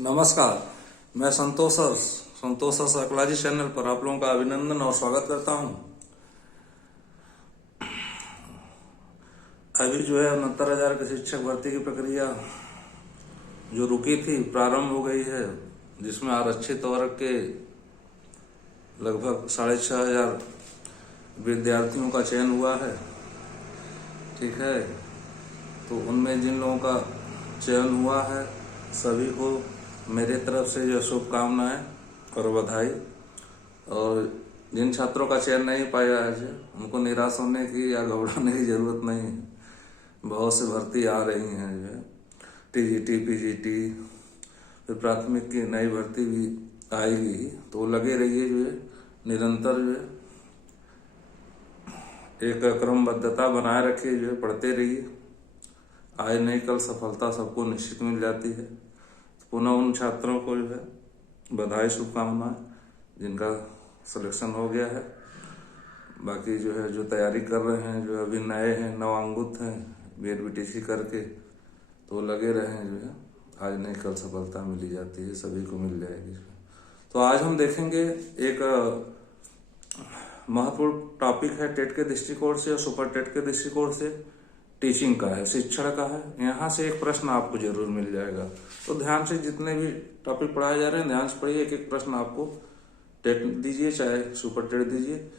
नमस्कार, मैं संतोष sir psychology channel पर आप लोगों का अभिनंदन और स्वागत करता हूं। अभी जो है 69,000 की शिक्षक भर्ती की प्रक्रिया जो रुकी थी प्रारंभ हो गई है, जिसमें आरक्षित वर्ग के लगभग 6,500 विद्यार्थियों का चयन हुआ है। ठीक है, तो उनमें जिन लोगों का चयन हुआ है सभी को मेरे तरफ से जो शुभकामनाएं और बधाई। और जिन छात्रों का चयन नहीं पाया है उनको निराश होने की या घबराने की जरूरत नहीं है। बहुत से भर्ती आ रही हैं, जो है टीजीटी, पीजीटी, फिर प्राथमिक की नई भर्ती भी आएगी, तो लगे रहिए, जो है निरंतर जो है एक क्रमबद्धता बनाए रखिए, जो है पढ़ते रहिए। आज नहीं कल सफलता सबको निश्चित मिल जाती है। तो पुनः उन छात्रों को जो है बधाई, शुभकामनाएं जिनका सिलेक्शन हो गया है। बाकी जो है जो तैयारी कर रहे हैं, जो अभी नए हैं, नवांगुत हैं, बीएड बीटीसी करके, तो लगे रहे हैं, जो है आज नहीं कल सफलता मिली जाती है, सभी को मिल जाएगी। तो आज हम देखेंगे एक महत्वपूर्ण टॉपिक है टेट के दृष्टिकोण से और सुपर टेट के दृष्टिकोण से, टीचिंग का है, शिक्षण का है। यहाँ से एक प्रश्न आपको जरूर मिल जाएगा, तो ध्यान से जितने भी टॉपिक पढ़ाए जा रहे हैं ध्यान से पढ़िए। एक एक प्रश्न आपको टेट दीजिए चाहे सुपर टेट दीजिए,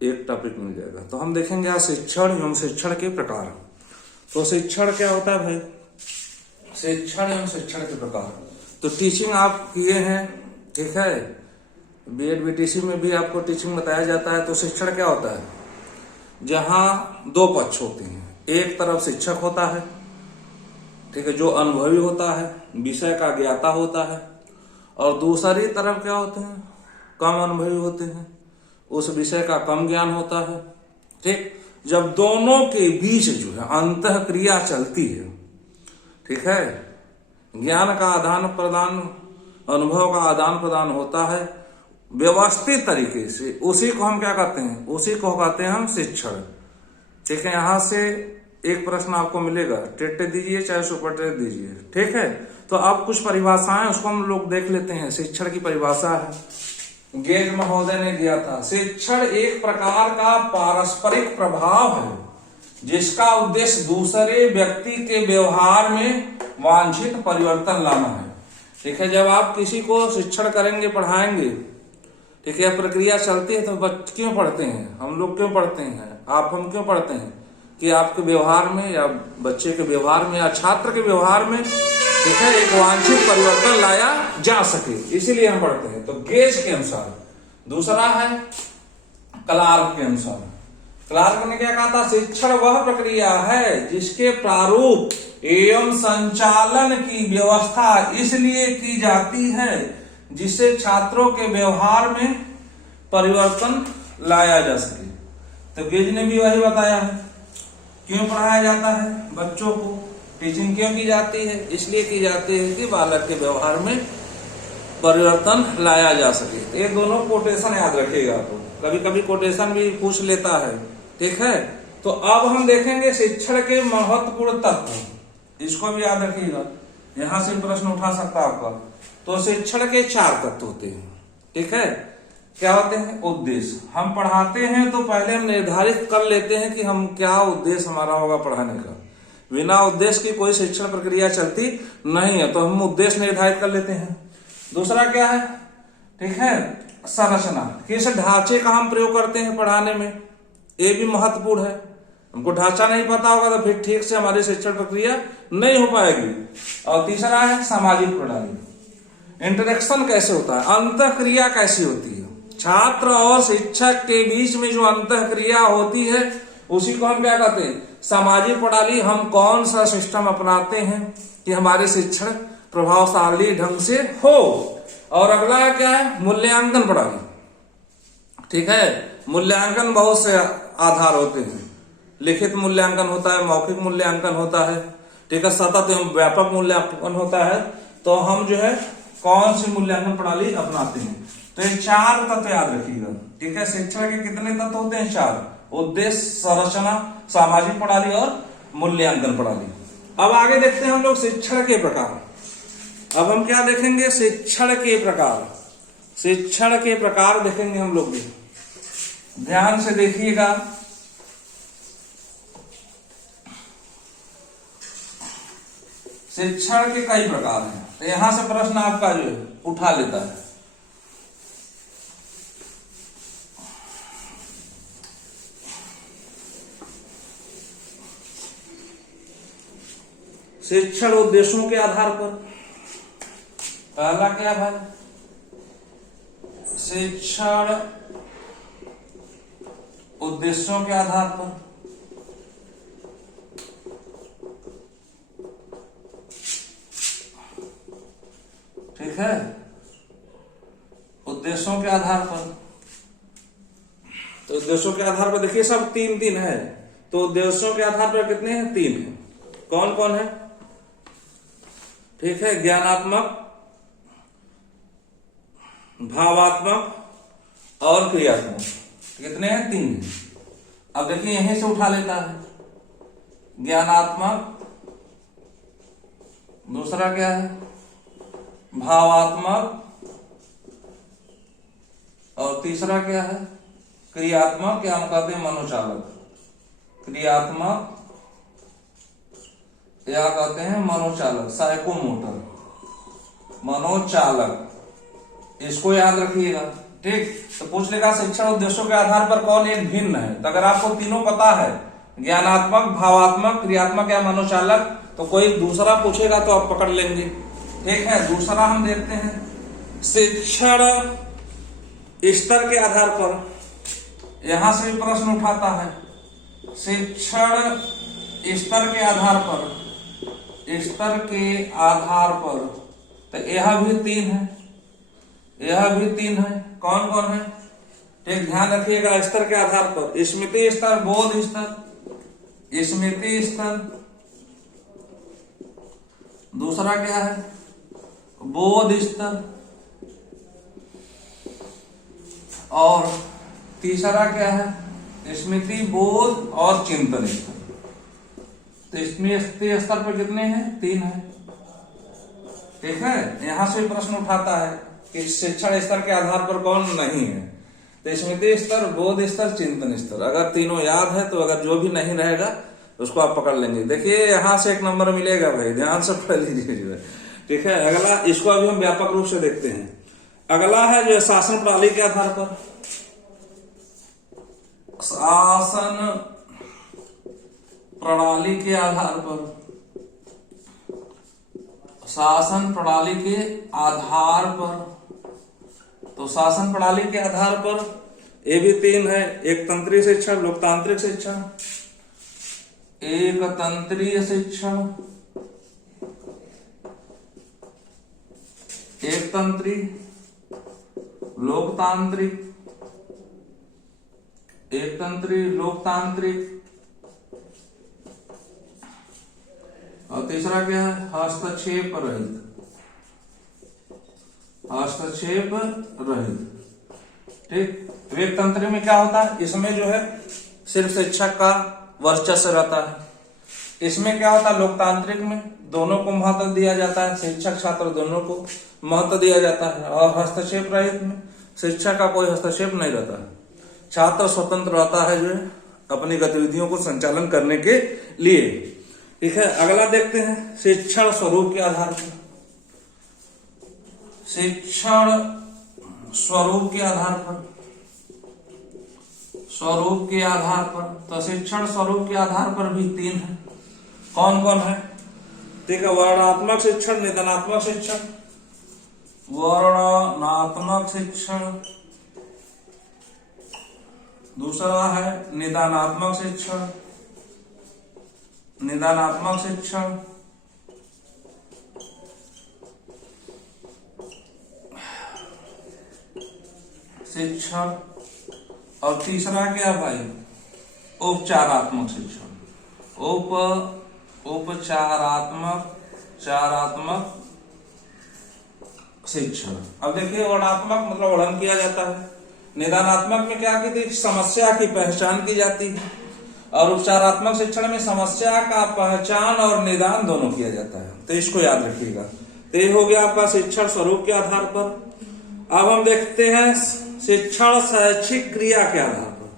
एक टॉपिक मिल जाएगा। तो हम देखेंगे आज शिक्षण एवं शिक्षण के प्रकार। तो शिक्षण क्या होता है भाई? शिक्षण एवं शिक्षण के प्रकार। तो टीचिंग आप किए हैं, ठीक है, बीएड बीटीसी में भी आपको टीचिंग बताया जाता है। तो शिक्षण क्या होता है? जहां दो पक्ष होते हैं, एक तरफ शिक्षक होता है, ठीक है, जो अनुभवी होता है, विषय का ज्ञाता होता है, और दूसरी तरफ क्या होते हैं? कम अनुभवी होते हैं, उस विषय का कम ज्ञान होता है। ठीक, जब दोनों के बीच जो है अंतः क्रिया चलती है, ठीक है, ज्ञान का आदान प्रदान, अनुभव का आदान प्रदान होता है व्यवस्थित तरीके से, उसी को हम क्या कहते हैं? उसी को कहते हैं हम शिक्षण। ठीक है, यहां से एक प्रश्न आपको मिलेगा, टेट दीजिए चाहे सुपर टेट दीजिए, ठीक है। तो अब कुछ परिभाषाएं उसको हम लोग देख लेते हैं। शिक्षण की परिभाषा है, गेज महोदय ने दिया था, शिक्षण एक प्रकार का पारस्परिक प्रभाव है जिसका उद्देश्य दूसरे व्यक्ति के व्यवहार में वांछित परिवर्तन लाना है। ठीक है, जब आप किसी को शिक्षण करेंगे, पढ़ाएंगे, ठीक है, प्रक्रिया चलती है, तो क्यों पढ़ते हैं हम लोग? क्यों पढ़ते हैं हम क्यों पढ़ते हैं? कि आपके व्यवहार में या बच्चे के व्यवहार में या छात्र के व्यवहार में, ठीक है, एक वांछित परिवर्तन लाया जा सके, इसीलिए हम पढ़ते हैं। तो गेज के अनुसार। दूसरा है क्लार्क के अनुसार। क्लार्क ने क्या कहा था? शिक्षण वह प्रक्रिया है जिसके प्रारूप एवं संचालन की व्यवस्था इसलिए की जाती है जिससे छात्रों के व्यवहार में परिवर्तन लाया जा सके। तो गेज ने भी वही बताया है। क्यों पढ़ाया जाता है बच्चों को? टीचिंग क्यों की जाती है? इसलिए की जाती है कि बालक के व्यवहार में परिवर्तन लाया जा सके। ये दोनों कोटेशन याद रखिएगा, तो कभी कभी कोटेशन भी पूछ लेता है, ठीक है। तो अब हम देखेंगे शिक्षण के महत्वपूर्ण तत्व, इसको भी याद रखिएगा, यहां से प्रश्न उठा सकता है आपका। तो शिक्षण के 4 तत्व होते हैं, ठीक है। क्या होते हैं? उद्देश्य। हम पढ़ाते हैं तो पहले हम निर्धारित कर लेते हैं कि हम क्या उद्देश्य हमारा होगा पढ़ाने का। बिना उद्देश्य की कोई शिक्षण प्रक्रिया चलती नहीं है, तो हम उद्देश्य निर्धारित कर लेते हैं। दूसरा क्या है? ठीक है, संरचना। किस ढांचे का हम प्रयोग करते हैं पढ़ाने में, ये भी महत्वपूर्ण है। हमको ढांचा नहीं पता होगा तो फिर ठीक से हमारी शिक्षण प्रक्रिया नहीं हो पाएगी। और तीसरा है सामाजिक प्रणाली। इंटरेक्शन कैसे होता है, अंतः क्रिया कैसी होती है, छात्र और शिक्षक के बीच में जो अंतः क्रिया होती है उसी को हम क्या कहते हैं? सामाजिक प्रणाली। हम कौन सा सिस्टम अपनाते हैं कि हमारे शिक्षण प्रभावशाली ढंग से हो। और अगला क्या है? मूल्यांकन प्रणाली। ठीक है, मूल्यांकन बहुत से आधार होते हैं। लिखित मूल्यांकन होता है, मौखिक मूल्यांकन होता है, ठीक है, सतत एवं व्यापक मूल्यांकन होता है। तो हम जो है कौन सी मूल्यांकन प्रणाली अपनाते हैं? तो ये 4 तत्व याद रखिएगा, ठीक है। शिक्षण के कितने तत्व होते हैं? 4। उद्देश्य, संरचना, सामाजिक प्रणाली और मूल्यांकन प्रणाली। अब आगे देखते हैं हम लोग शिक्षण के प्रकार। अब हम क्या देखेंगे, शिक्षण के प्रकार। शिक्षण के प्रकार देखेंगे हम लोग भी, ध्यान से देखिएगा। शिक्षण के कई प्रकार हैं, तो यहां से प्रश्न आपका जो है उठा लेता है। शिक्षण उद्देश्यों के आधार पर, पहला क्या भाई, शिक्षण उद्देश्यों के आधार पर। ठीक है, उद्देश्यों के आधार पर। तो उद्देश्यों के आधार पर देखिए सब तीन तीन है, तो उद्देश्यों के आधार पर कितने हैं, तीन है। कौन कौन है, ठीक है, ज्ञानात्मक, भावात्मक और क्रियात्मक, कितने हैं, तीन हैं। अब देखिए यहीं से उठा लेता है, ज्ञानात्मक, दूसरा क्या है, भावात्मक, और तीसरा क्या है, क्रियात्मक, या हम कहते हैं मनोचालक। क्रियात्मक या कहते हैं मनोचालक, साइकोमोटर, मनोचालक, इसको याद रखिएगा। ठीक, तो पूछ लेगा शिक्षण उद्देश्यों के आधार पर कौन एक भिन्न है। तो अगर आपको तीनों पता है, ज्ञानात्मक, भावात्मक, क्रियात्मक या मनोचालक, तो कोई दूसरा पूछेगा तो आप पकड़ लेंगे। ठीक है, दूसरा हम देखते हैं, शिक्षण स्तर के आधार पर। यहां से भी प्रश्न उठाता है, शिक्षण स्तर के आधार पर, स्तर के आधार पर। तो यह भी तीन है, यह भी तीन है। कौन कौन है, ठीक, ध्यान रखिएगा। स्तर के आधार पर, स्मृति स्तर, बोध स्तर, स्मृति स्तर, दूसरा क्या है, बोध स्तर, और तीसरा क्या है, स्मृति, बोध और चिंतन स्तर। तो स्मृति स्तर पर कितने हैं, तीन है। ठीक है, यहां से प्रश्न उठाता है कि शिक्षण स्तर के आधार पर कौन नहीं है। तो स्मृति स्तर, बोध स्तर, चिंतन स्तर, अगर तीनों याद है तो अगर जो भी नहीं रहेगा उसको आप पकड़ लेंगे। देखिए यहां से एक नंबर मिलेगा भाई, ध्यान से पढ़ लीजिए जो है। ठीक है, अगला, इसको अभी हम व्यापक रूप से देखते हैं। अगला है जो शासन प्रणाली के आधार पर। शासन प्रणाली के आधार पर, शासन प्रणाली के आधार पर। तो शासन प्रणाली के आधार पर ये भी तीन है, एक तंत्रीय शिक्षण, लोकतांत्रिक शिक्षण, एक तंत्रीय शिक्षण, एक तंत्री, लोकतांत्रिक, एक तंत्री, लोकतांत्रिक, और तीसरा क्या है, हस्तक्षेप रहित, हस्तक्षेप रहित। ठीक, एक तंत्र में क्या होता है, इसमें जो है सिर्फ शिक्षक का वर्चस्व रहता है। इसमें क्या होता है, लोकतांत्रिक में दोनों को महत्व दिया जाता है, शिक्षक छात्र दोनों को महत्व दिया जाता है। और हस्तक्षेप रहित में शिक्षक का कोई हस्तक्षेप नहीं रहता है, छात्र स्वतंत्र रहता है जो है अपनी गतिविधियों को संचालन करने के लिए। ठीक है, अगला देखते हैं, शिक्षण स्वरूप के आधार पर। शिक्षण स्वरूप के आधार पर, स्वरूप के आधार पर। तो शिक्षण स्वरूप के आधार पर भी तीन है। कौन कौन है, ठीक है, वर्णनात्मक शिक्षण, निदानात्मक शिक्षण, वर्णनात्मक शिक्षण, दूसरा है निदानात्मक शिक्षण, निदानात्मक शिक्षण, शिक्षण, और तीसरा क्या भाई, उपचारात्मक शिक्षण, उपचारात्मक, चारात्मक शिक्षण। अब देखिए, वर्णनात्मक मतलब वर्णन किया जाता है, निदानात्मक में क्या की समस्या की पहचान की जाती है, और उपचारात्मक शिक्षण में समस्या का पहचान और निदान दोनों किया जाता है। तो इसको याद रखिएगा। तो ये हो गया आपका शिक्षण स्वरूप के आधार पर। अब हम देखते हैं शिक्षण शैक्षिक क्रिया के आधार पर।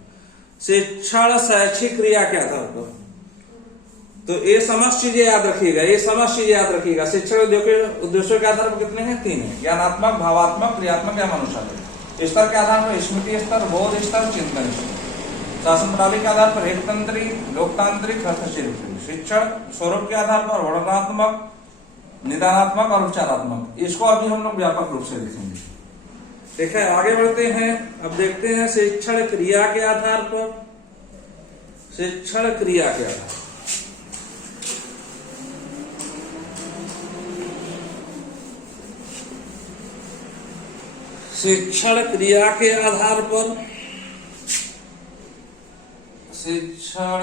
शिक्षण शैक्षिक क्रिया के आधार पर तो ये समस्त चीजें याद रखिएगा, ये समस्त चीजें याद रखिएगा। शिक्षण उद्देश्यों के आधार पर कितने हैं? 3 है। ज्ञानात्मक, भावात्मक, क्रियात्मक या मनुष्यात्मक। स्तर के आधार पर स्मृति स्तर, बोध स्तर, चिंतन स्तर। शासन प्रणाली के आधार पर एकतंत्रिक, लोकतांत्रिक, हस्तशिल्प। शिक्षण स्वरूप के आधार पर वर्णनात्मक, निदानात्मक और उपचारात्मक। इसको अभी हम लोग व्यापक रूप से देखेंगे। ठीक है, आगे बढ़ते हैं। अब देखते हैं शिक्षण क्रिया के आधार पर। शिक्षण क्रिया के आधार पर शिक्षण क्रिया के आधार पर शिक्षण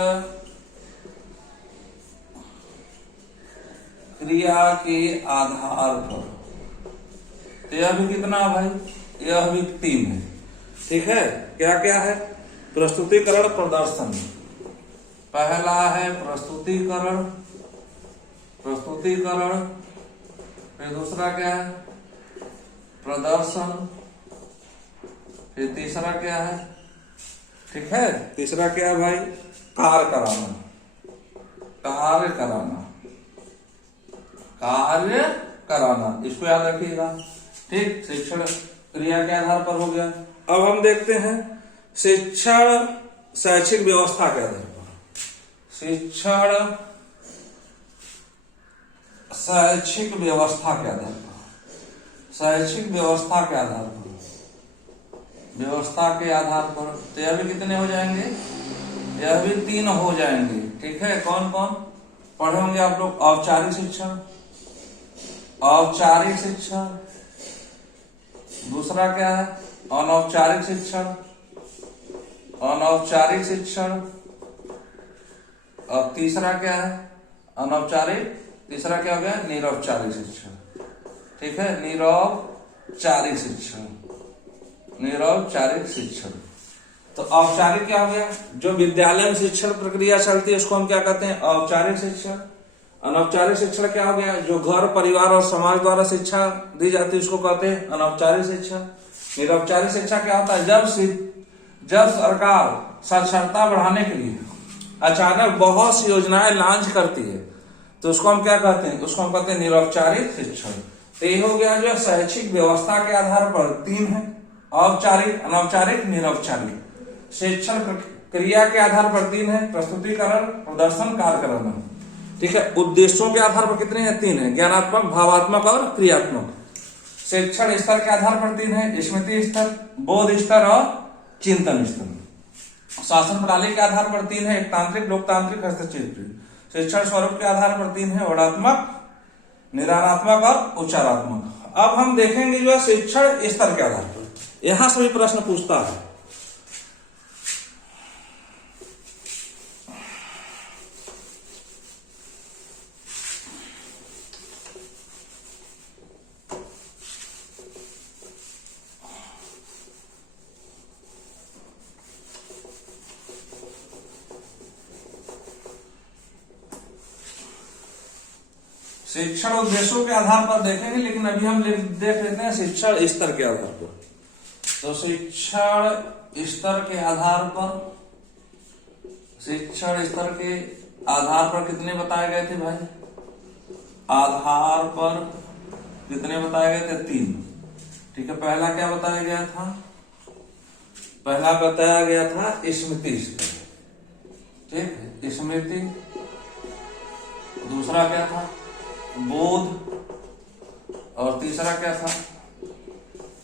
क्रिया के आधार पर तो यह भी कितना भाई? यह भी 3 है। ठीक है, क्या क्या है? प्रस्तुतिकरण, प्रदर्शन। पहला है प्रस्तुतिकरण, प्रस्तुतिकरण। फिर दूसरा क्या है? प्रदर्शन। फिर तीसरा क्या है? ठीक है, तीसरा क्या है भाई? कार्य कराना, कार्य कराना, कार्य कराना। इसको याद रखिएगा। ठीक, शिक्षण क्रिया के आधार पर हो गया। अब हम देखते हैं शिक्षण शैक्षिक व्यवस्था के आधार पर। शिक्षण शैक्षिक व्यवस्था के आधार पर, शैक्षिक व्यवस्था के आधार पर, व्यवस्था के आधार पर तो यह भी कितने हो जाएंगे? यह भी 3 हो जाएंगे। ठीक है, कौन कौन पढ़े होंगे आप लोग? औपचारिक शिक्षण, औपचारिक शिक्षण। दूसरा क्या है? अनौपचारिक शिक्षण, अनौपचारिक शिक्षण। और तीसरा क्या है? अनौपचारिक। तीसरा क्या हो गया? निरौपचारिक शिक्षण। ठीक है, निरौपचारिक शिक्षण, निरौपचारिक शिक्षण। तो औपचारिक क्या हो गया? जो विद्यालय में शिक्षण प्रक्रिया चलती है उसको हम क्या कहते हैं? औपचारिक शिक्षण। अनौपचारिक शिक्षण क्या हो गया? जो घर, परिवार और समाज द्वारा शिक्षा दी जाती है उसको कहते हैं अनौपचारिक शिक्षा। निरौपचारिक शिक्षा क्या होता है? जब सरकार साक्षरता बढ़ाने के लिए अचानक बहुत सी योजनाएं लॉन्च करती है तो उसको हम क्या कहते हैं? उसको हम कहते हैं निरौपचारिक शिक्षण। तो ये हो गया जो शैक्षिक व्यवस्था के आधार पर 3 है, औपचारिक, अनौपचारिक, निरौपचारिक। शिक्षण क्रिया के आधार पर 3 है, प्रस्तुतिकरण, प्रदर्शन, कार्य कराना। ठीक है, उद्देश्यों के आधार पर कितने हैं? 3 है, ज्ञानात्मक, भावात्मक और क्रियात्मक। शिक्षण स्तर के आधार पर 3 है, स्मृति स्तर, बोध स्तर और चिंतन स्तर। शासन प्रणाली के आधार पर 3 है, एकतांत्रिक, लोकतांत्रिक, हस्तक्षेप। शिक्षण स्वरूप के आधार पर 3 है, वर्णनात्मक, निदानात्मक और उपचारात्मक। अब हम देखेंगे जो शिक्षण स्तर के आधार पर, यहां से भी प्रश्न पूछता है। शिक्षण उद्देश्यों के आधार पर देखेंगे, लेकिन अभी हम देख लेते हैं शिक्षण स्तर के आधार पर। तो शिक्षण स्तर के आधार पर, शिक्षण स्तर के आधार पर कितने बताए गए थे भाई? आधार पर कितने बताए गए थे? 3। ठीक है, पहला क्या बताया गया था? पहला बताया गया था स्मृति स्तर। ठीक है, स्मृति। दूसरा क्या था? बोध। और तीसरा क्या था?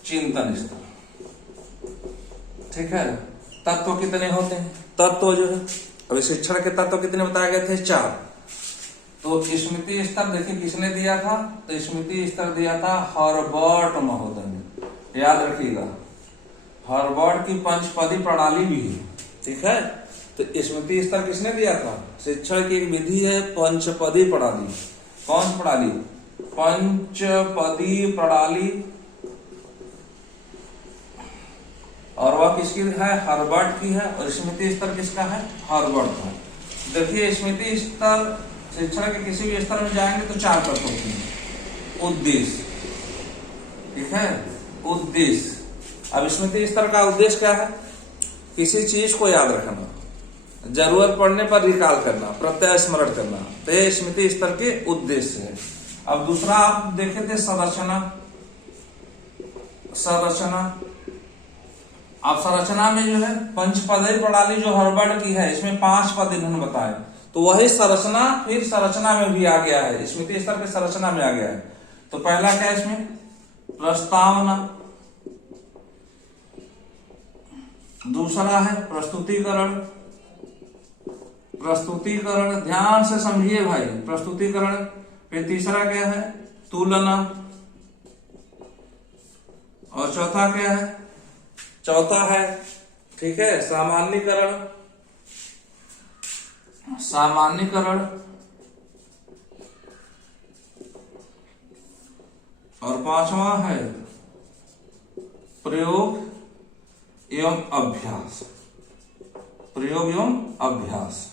चिंतन स्तर। ठीक है, तत्व कितने होते हैं? तत्व जो है अभी शिक्षण के तत्व कितने बताए गए थे? 4। तो स्मृति स्तर देखिए किसने दिया था? तो स्मृति स्तर दिया था हर्बर्ट महोदय ने। याद रखिएगा, हर्बर्ट की पंचपदी प्रणाली भी है। ठीक है, तो स्मृति स्तर किसने दिया था? शिक्षण की एक विधि है पंचपदी प्रणाली। कौन प्रणाली? पंचपदी प्रणाली। और वह किसकी है? हर्बर्ट की है। और स्मृति स्तर किसका है? हर्बर्ट का। देखिए स्मृति स्तर शिक्षण के किसी भी स्तर में जाएंगे तो 4 तत्व होते हैं। उद्देश्य, ठीक है, उद्देश्य। अब स्मृति स्तर का उद्देश्य क्या है? किसी चीज को याद रखना, जरूरत पड़ने पर रिकॉल करना, प्रत्यय स्मरण करना, तो ये स्मृति स्तर के उद्देश्य है। अब दूसरा आप देखे थे संरचना। संरचना, अब संरचना में जो है पंचपदीय प्रणाली जो हर्बर्ट की है, इसमें 5 पद इन्होंने बताए, तो वही संरचना फिर संरचना में भी आ गया है, स्मृति स्तर के संरचना में आ गया है। तो पहला क्या है इसमें? प्रस्तावना, दूसरा है प्रस्तुतिकरण। प्रस्तुतिकरण ध्यान से समझिए भाई, प्रस्तुतिकरण। फिर तीसरा क्या है? तुलना। और चौथा क्या है? चौथा है, ठीक है, सामान्यीकरण। सामान्यीकरण। और पांचवा है प्रयोग एवं अभ्यास। प्रयोग एवं अभ्यास,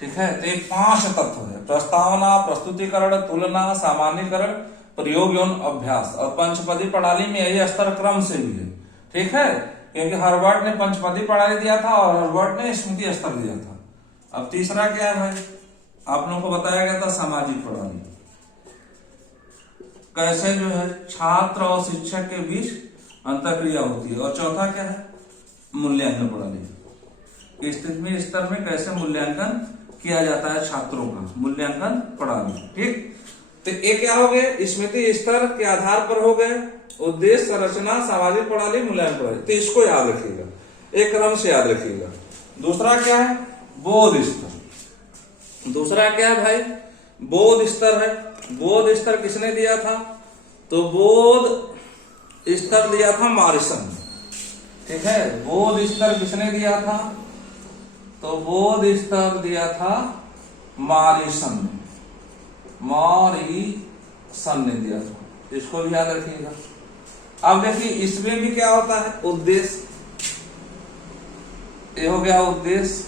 ठीक है। तो ये 5 तत्व है: प्रस्तावना, प्रस्तुतिकरण, तुलना, सामान्यीकरण, प्रयोग एवं अभ्यास। और पंचपदी प्रणाली में यही स्तर क्रम से भी है, ठीक है, क्योंकि हर्बर्ट ने पंचपदी प्रणाली दिया था और हर्बर्ट ने स्मृति स्तर दिया था। अब तीसरा क्या है भाई? आप लोगों को बताया गया था सामाजिक प्रणाली, कैसे जो है छात्र और शिक्षक के बीच अंतःक्रिया होती है। और चौथा क्या है? मूल्यांकन प्रणाली। स्थिति स्तर में कैसे मूल्यांकन किया जाता है छात्रों का, मूल्यांकन प्रणाली, ठीक। तो ये क्या हो गए? स्मृति स्तर के आधार पर हो गए उद्देश्य, संरचना, सामाजिक प्रणाली, मूल्यांकन प्रणाली। तो इसको याद रखिएगा, एक क्रम से याद रखिएगा। दूसरा क्या है? बोध स्तर। दूसरा क्या है भाई? बोध स्तर है। बोध स्तर किसने दिया था? तो बोध स्तर दिया था मॉरिसन, ठीक है। बोध स्तर किसने दिया था? तो बोध स्तर दिया था मॉरिसन ने। मॉरिसन ने दिया था, इसको भी याद रखिएगा। अब देखिए इसमें भी क्या होता है? उद्देश्य। ये हो गया उद्देश्य,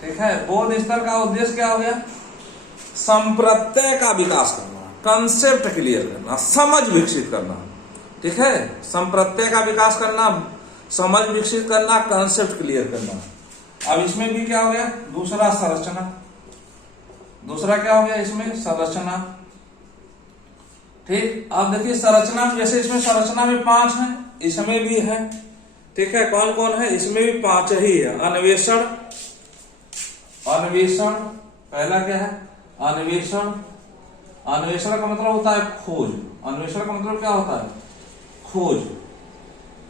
ठीक है। बोध स्तर का उद्देश्य क्या हो गया? संप्रत्यय का विकास करना, कंसेप्ट क्लियर करना, समझ विकसित करना, ठीक है। संप्रत्यय का विकास करना, समझ विकसित करना, कंसेप्ट क्लियर करना। अब इसमें भी क्या हो गया? दूसरा संरचना। दूसरा क्या हो गया इसमें? संरचना, ठीक। अब देखिए संरचना, जैसे इसमें संरचना में 5 है, इसमें भी है, ठीक है। कौन कौन है? इसमें भी 5 ही है। अन्वेषण। अन्वेषण पहला क्या है? अन्वेषण। अन्वेषण का मतलब होता है खोज। अन्वेषण का मतलब क्या होता है? खोज।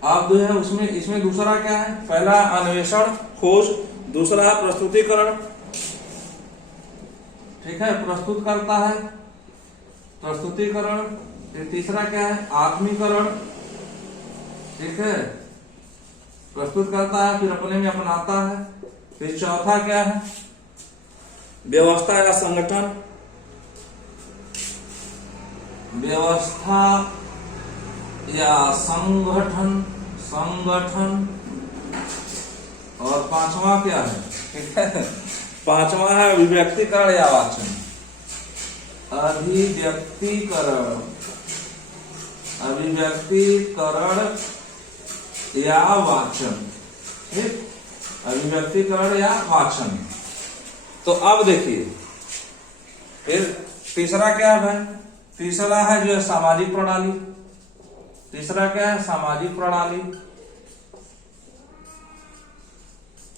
अब जो है उसमें, इसमें दूसरा क्या है? पहला अन्वेषण, खोज। दूसरा प्रस्तुतिकरण, ठीक है, प्रस्तुत करता है, प्रस्तुतिकरण। फिर तीसरा क्या है? आत्मीकरण, ठीक है, प्रस्तुत करता है फिर अपने में अपनाता है। फिर चौथा क्या है? व्यवस्था या संगठन। व्यवस्था या संगठन, संगठन। और पांचवा क्या है? ठीक है, पांचवा है अभिव्यक्तिकरण या वाचन। अभिव्यक्तिकरण, अभिव्यक्तिकरण या वाचन, ठीक, अभिव्यक्तिकरण या वाचन। तो अब देखिए फिर तीसरा क्या है भाई? तीसरा है जो है सामाजिक प्रणाली। तीसरा क्या है? सामाजिक प्रणाली।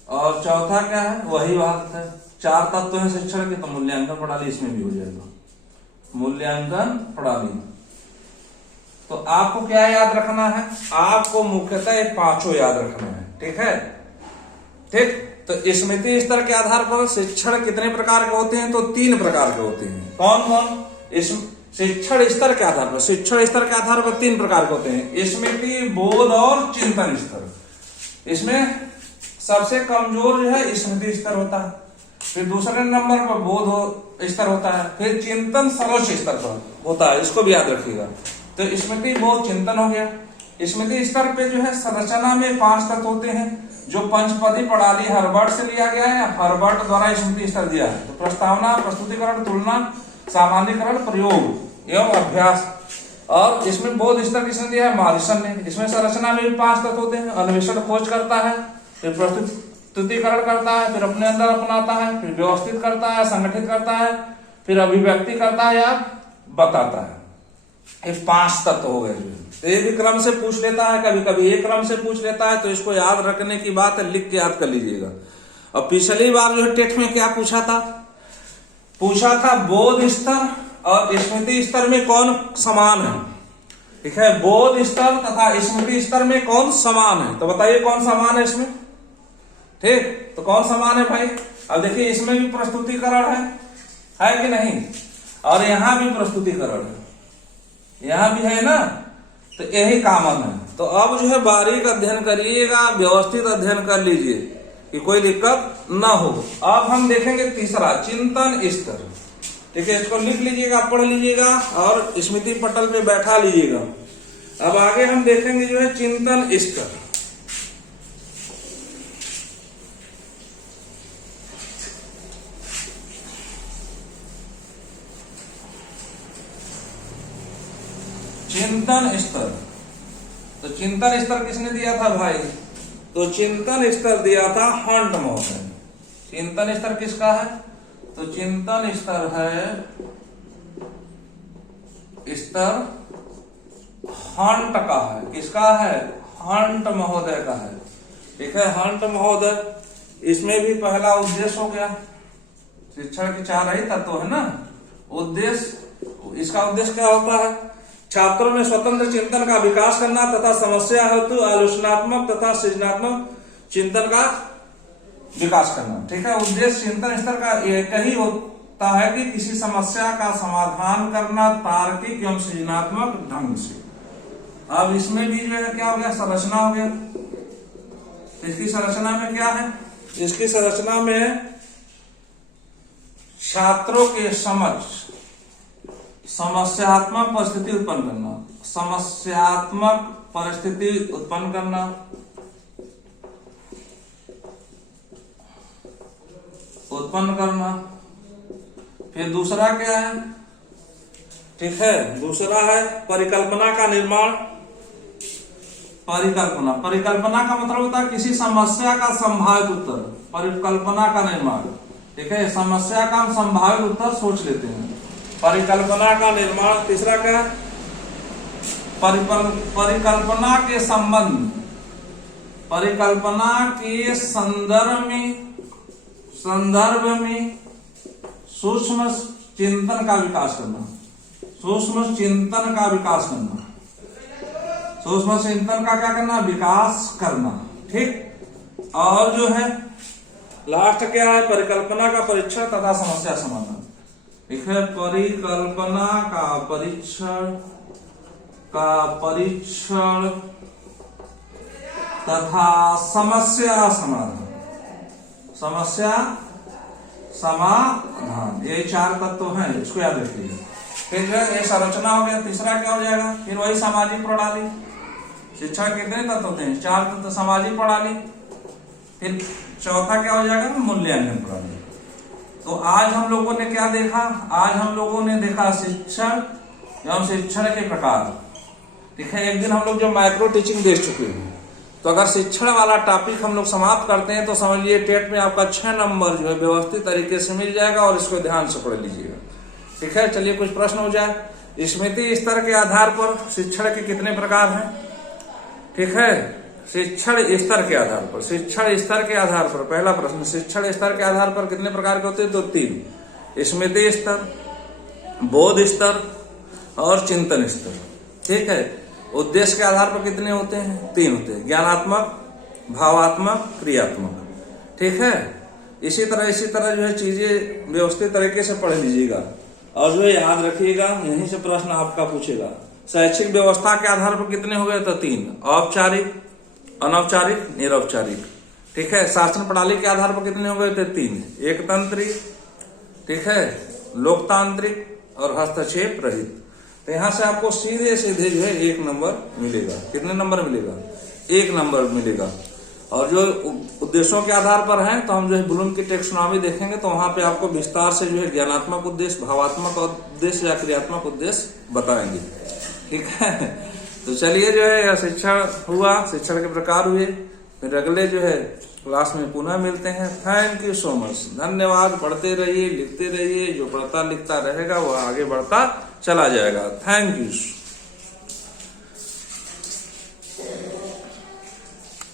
और चौथा क्या है? वही बात है, 4 तत्व है शिक्षण के, तो मूल्यांकन प्रणाली इसमें भी हो जाएगा, मूल्यांकन प्रणाली। तो आपको क्या याद रखना है? आपको मुख्यतः ये 5 याद रखना है, ठीक है, ठीक। तो स्मृति स्तर के आधार पर शिक्षण कितने प्रकार के होते हैं? तो 3 प्रकार के होते हैं। कौन कौन? शिक्षण स्तर के आधार पर, शिक्षण स्तर के आधार पर 3 प्रकार के होते हैं: स्मृति, बोध और चिंतन स्तर। इसमें सबसे कमजोर जो है स्मृति स्तर होता है, फिर दूसरे नंबर पर बोध स्तर होता है, फिर चिंतन सर्वोच्च स्तर पर होता है, इसको भी याद रखिएगा। तो स्मृति, बोध, चिंतन हो गया। स्मृति स्तर पे जो है संरचना में 5 तत्व होते हैं, जो पंचपदी प्रणाली हर्बर्ट से लिया गया है, हर्बर्ट द्वारा स्मृति स्तर दिया है। तो प्रस्तावना, प्रस्तुतिकरण, तुलना, सामान्यीकरण, प्रयोग एवं अभ्यास। और इसमें बोध स्तर किसने दिया है? मॉरिसन ने। इसमें संरचना में भी 5 तत्व होते हैं। अन्वेषण खोज करता है, फिर प्रस्तुतिकरण करता है, फिर अपने अंदर अपनाता है, फिर व्यवस्थित करता है, संगठित करता है, फिर अभिव्यक्ति करता है या बताता है। ये 5 तत्व हो गए। तो ये भी क्रम से पूछ लेता है, कभी कभी एक क्रम से पूछ लेता है, तो इसको याद रखने की बात है, लिख के याद कर लीजिएगा। और पिछली बार जो है टेट में क्या पूछा था? पूछा था बोध स्तर और स्मृति स्तर में कौन समान है। ठीक है, बोध स्तर तथा स्मृति स्तर में कौन समान है? तो बताइए कौन समान है इसमें? ठीक, तो कौन समान है भाई? अब देखिए इसमें भी प्रस्तुतिकरण है कि नहीं? और यहां भी प्रस्तुतिकरण है, यहां भी है ना, तो यही कॉमन है। तो अब जो है बारीक अध्ययन करिएगा, व्यवस्थित अध्ययन कर लीजिए कि कोई दिक्कत ना हो। अब हम देखेंगे तीसरा, चिंतन स्तर। ठीक है, इसको लिख लीजिएगा, पढ़ लीजिएगा और स्मृति पटल पे बैठा लीजिएगा। अब आगे हम देखेंगे जो है चिंतन स्तर। चिंतन स्तर, तो चिंतन स्तर किसने दिया था भाई? तो चिंतन स्तर दिया था हंट महोदय। चिंतन स्तर किसका है? तो चिंतन स्तर है स्तर हंट का है। किसका है? हंट महोदय का है। ठीक है, हंट महोदय। इसमें भी पहला उद्देश्य हो गया, शिक्षण के 4 ही तत्व है ना। उद्देश्य, इसका उद्देश्य क्या होता है? छात्रों में स्वतंत्र चिंतन का विकास करना तथा समस्या हेतु आलोचनात्मक तथा सृजनात्मक चिंतन का विकास करना। ठीक है, उद्देश्य चिंतन स्तर का एक ही होता है कि किसी समस्या का समाधान करना तार्किक एवं सृजनात्मक ढंग से। अब इसमें भी जो है क्या हो गया? संरचना हो गया। इसकी संरचना में क्या है? इसकी संरचना में छात्रों के समक्ष समस्यात्मक परिस्थिति उत्पन्न करना, समस्यात्मक परिस्थिति उत्पन्न करना, फिर दूसरा क्या है? ठीक है, दूसरा है परिकल्पना का निर्माण। परिकल्पना का मतलब होता है किसी समस्या का संभावित उत्तर। परिकल्पना का निर्माण, ठीक है, समस्या का हम संभावित उत्तर सोच लेते हैं, परिकल्पना का निर्माण। तीसरा क्या है? परिकल्पना के संबंध, परिकल्पना के संदर्भ में सूक्ष्म चिंतन का विकास करना, सूक्ष्म चिंतन का विकास करना, सूक्ष्म चिंतन का क्या करना? विकास करना। ठीक, और जो है लास्ट क्या है? परिकल्पना का परीक्षण तथा समस्या समाधान। ठीक है, परिकल्पना का परीक्षण तथा समस्या समाधान। समस्या समाधान, ये 4 तत्व हैं, इसको याद रखिए। फिर जो है ये संरचना हो गया। तीसरा क्या हो जाएगा? फिर वही सामाजिक प्रणाली। शिक्षा के कितने तत्व होते हैं? 4 तत्व। सामाजिक प्रणाली। फिर चौथा क्या हो जाएगा? मूल्यांकन प्रणाली। तो आज हम लोगों ने क्या देखा? आज हम लोगों ने देखा शिक्षण एवं शिक्षण के प्रकार। ठीक है, एक दिन हम लोग जो माइक्रो टीचिंग देख चुके हैं, तो अगर शिक्षण वाला टॉपिक हम लोग समाप्त करते हैं तो समझिए टेट में आपका 6 नंबर जो है व्यवस्थित तरीके से मिल जाएगा, और इसको ध्यान से पढ़ लीजिएगा। ठीक है, चलिए कुछ प्रश्न हो जाए। स्मृति स्तर के आधार पर शिक्षण के कितने प्रकार हैं? ठीक है, शिक्षण स्तर के आधार पर, शिक्षण स्तर के आधार पर पहला प्रश्न, शिक्षण स्तर के आधार पर कितने प्रकार के होते हैं? तो 3, स्मृति स्तर, बोध स्तर और चिंतन स्तर। ठीक है, उद्देश्य के आधार पर कितने होते हैं? 3 होते हैं, ज्ञानात्मक, भावात्मक, क्रियात्मक। ठीक है, इसी तरह जो है चीजें व्यवस्थित तरीके से पढ़ लीजिएगा और जो है याद रखिएगा, यहीं से प्रश्न आपका पूछेगा। शैक्षिक व्यवस्था के आधार पर कितने हो गए? तो 3, औपचारिक, अनौपचारिक, निरौपचारिक। ठीक है, शासन प्रणाली के आधार पर कितने हो गए थे? 3, एकतंत्रिक, ठीक है, लोकतांत्रिक और हस्तक्षेप रहित। तो यहां से आपको सीधे जो है 1 नंबर मिलेगा। कितने नंबर मिलेगा? 1 नंबर मिलेगा। और जो उद्देश्यों के आधार पर है तो हम जो है ब्लूम की टेक्सोनॉमी देखेंगे, तो वहां पे आपको विस्तार से जो है ज्ञानात्मक उद्देश्य, भावात्मक उद्देश्य या क्रियात्मक उद्देश्य बताएंगे। ठीक है। तो चलिए जो है यह शिक्षण हुआ, शिक्षण के प्रकार हुए, फिर अगले जो है क्लास में पुनः मिलते हैं। थैंक यू सो मच, धन्यवाद। पढ़ते रहिए, लिखते रहिए, जो पढ़ता लिखता रहेगा वह आगे बढ़ता चला जाएगा। Thank you.